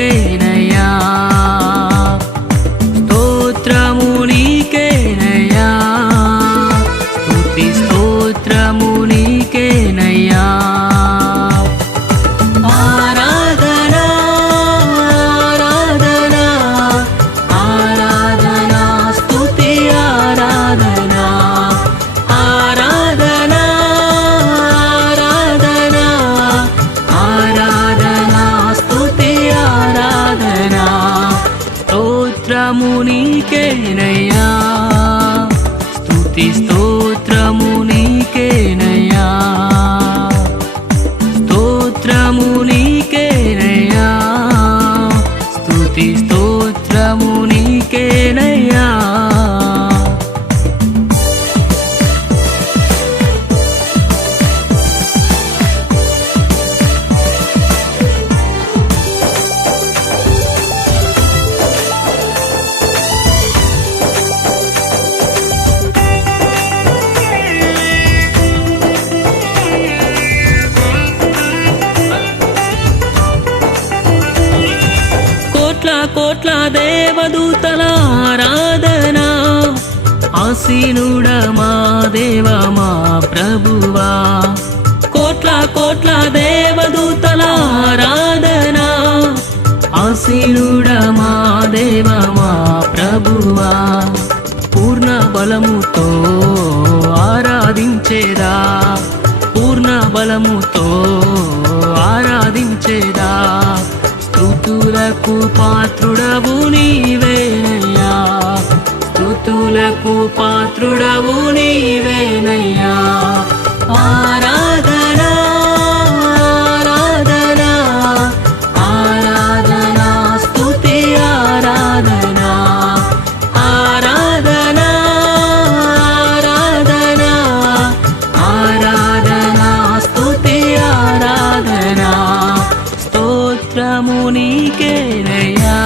నీకేనయ్యా, స్తోత్రము నీకేనయ్యా, స్తుతి స్తోత్రము నీకేనయ్యా. ఆరాధనా ఆరాధనా ఆరాధనా స్తుతి ఆరాధనా ఆరాధనా ఆరాధనా ఆరాధనా స్తుతి ఆరాధనా. స్తోత్రము నీకేనయ్యా, స్తుతి స్తోత్రము నీకేనయ్యా, స్తోత్రము నీకేనయ్యా, స్తుతి స్తోత్రము నీకేనయ్యా. కోట్ల కోట్ల దేవదూతల ఆరాధనా, ఆసీనుడా మా దేవ మా ప్రభువా. కోట్ల కోట్ల దేవదూతల ఆరాధనా, ఆసీనుడా మా దేవ మా ప్రభువా. పూర్ణ బలముతో ఆరాధించేదా, పూర్ణ బలముతో ఆరాధించేదా. స్తుతులకు పాత్రుడవు నీవేనయ్యా, స్తుతులకు పాత్రుడవు నీవేనయ్యా. ఆరాధనా ఆరాధనా ఆరాధనా స్తుతి ఆరాధనా ఆరాధనా ఆరాధనా ఆరాధనా స్తుతి ఆరాధనా. స్తోత్రము నీకేనయ్యా,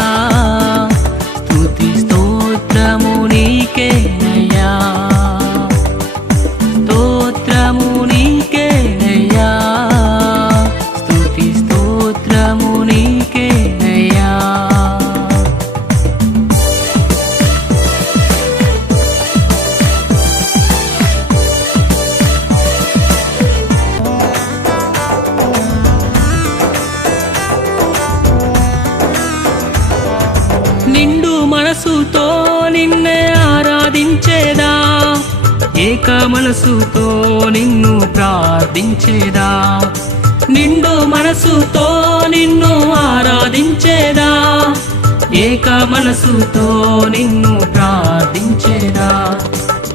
స్తుతి స్తోత్రము నీకేనయ్యా, స్తోత్రము నీకేనయ్యా, స్తుతి స్తోత్రము నీకేనయ్యా. నిండు మనసుతో నిన్నే ఆరాధించేదా, ఏక మనసుతో నిన్ను ప్రార్థించేదా. నిండు మనసుతో నిన్ను ఆరాధించేదా, ఏక మనసుతో నిన్ను ప్రార్థించేదా.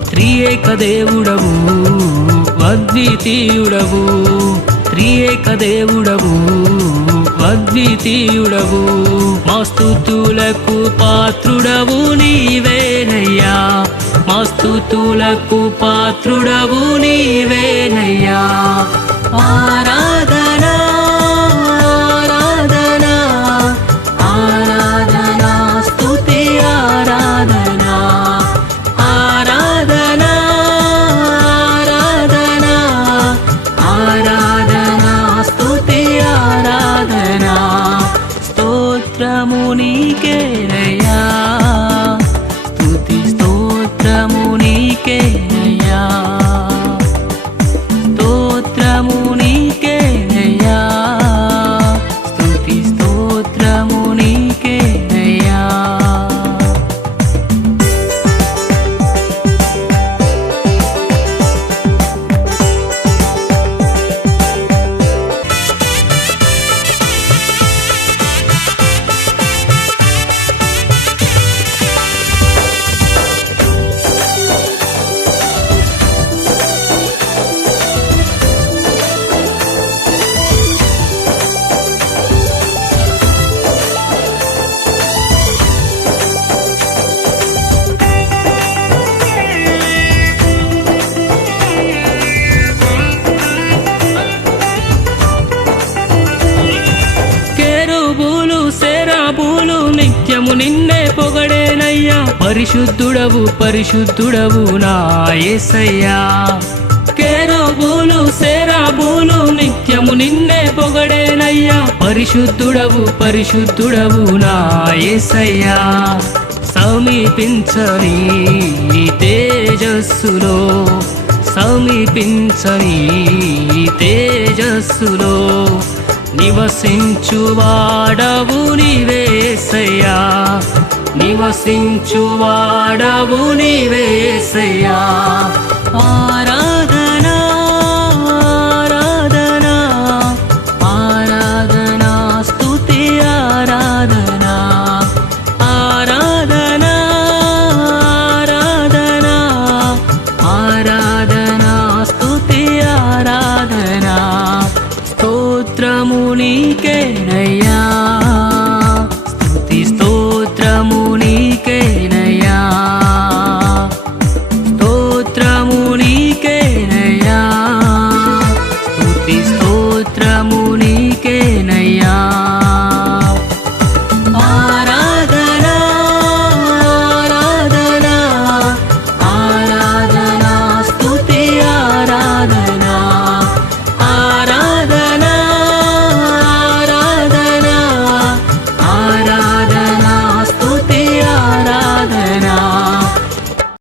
త్రియేక దేవుడవు అద్వితీయుడవు, త్రియేక దేవుడవు అద్వితీయుడవు. మా స్తుతులకు పాత్రుడవు నీవేనయ్యా, మా స్తుతులకు పాత్రుడవు నీవేనయ్యా. ఆరాధనా ఆరాధనా ఆరాధనా స్తుతి ఆరాధనా ఆరాధనా ఆరాధనా ఆరాధనా స్తుతి ఆరాధనా. స్తోత్రము నీకేనయ్యా, స్తుతి స్తోత్రము నీకేనయ్యా, స్తోత్రము నీకేనయ్యా, స్తుతి స్తోత్రము నీకేనయ్యా. నిత్యము నిన్నే పొగడేనయ్యా, పరిశుద్ధుడవు పరిశుద్ధుడవు నా యేసయ్యా. కేరూబులు సేరాబులు నిత్యము నిన్నే పొగడేనయ్యా, పరిశుద్ధుడవు పరిశుద్ధుడవు నా యేసయ్యా సమీపించని తేజస్సులో సమీపించని తేజస్సులో నివసించువాడవు నీవే యేసయ్యా నివసించువాడవు నీవే యేసయ్యా ఆరాధనా ఆరాధనా ఆరాధనా స్తుతి ఆరాధనా ఆరాధనా ఆరాధనా ఆరాధనా స్తుతి ఆరాధనా స్తోత్రము నీకేనయ్యా